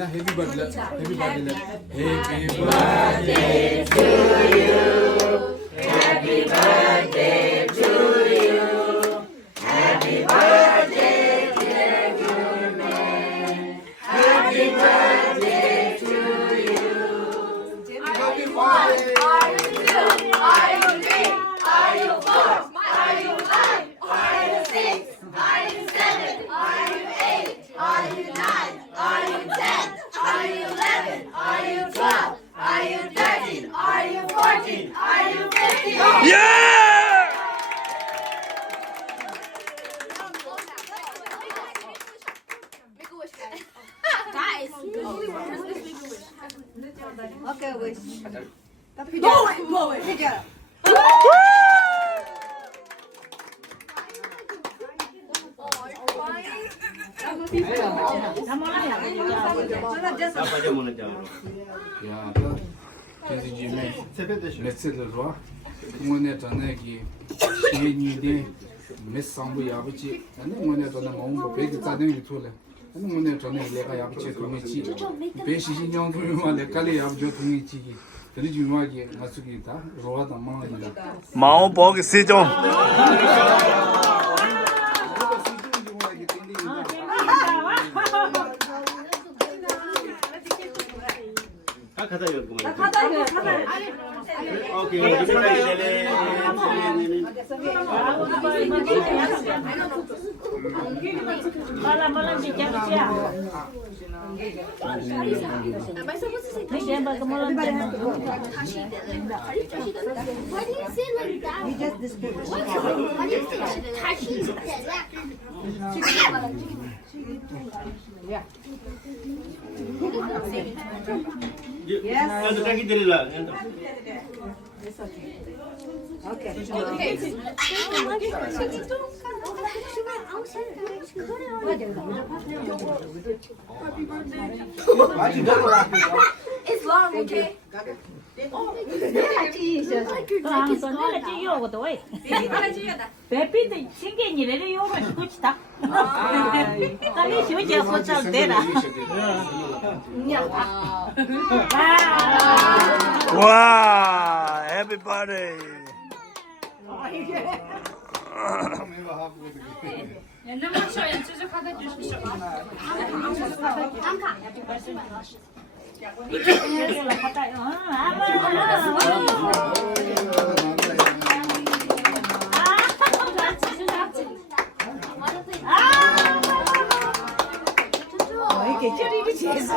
Happy birthday. Happy birthday. Happy birthday to you. Happy birthday to you. Happy birthday, dear Goodman. Happy birthday to you. Happy birthday. Are you 2? Are you 3? Are you 4? Are you 5? Are you 6? Are you 7? Are you 8? Are you 9? Are you 10? Are you 11? Are you 12? Are you 13? Are you 14? Are you 15? Yeah! Guys, Okay, wish. blow it. Together. Apa dia mau nak Ya, 그래서 지금 메시지를 줘. 뭐네 전에기 신이데 메상부 야부지. 아니 뭐네 전에 뭔가 배기 짜는 유튜브래. 아니 뭐네 전에 내가 야부지 동의치. 배시신용 도요만 내깔이 야부지 동의치. 그리 주마기 맞추기다. 로하다 망이다. 마오 보기 시종. Kata yo kumain. Okay, kita lagi jalan. Malam-malam jejak dia. Ni dia bagaimana Why do you say like that? We just disputed. Why do you say Tashi? Yes. Yang tu kaki diri lah. Okay. It's long, okay? 방송을 찍어 오고 왜? 배피도 신경이 이래 요만 붙이다. 빨리 쉬지 소찰 되라. 와, everybody. 이게 저리를 지해서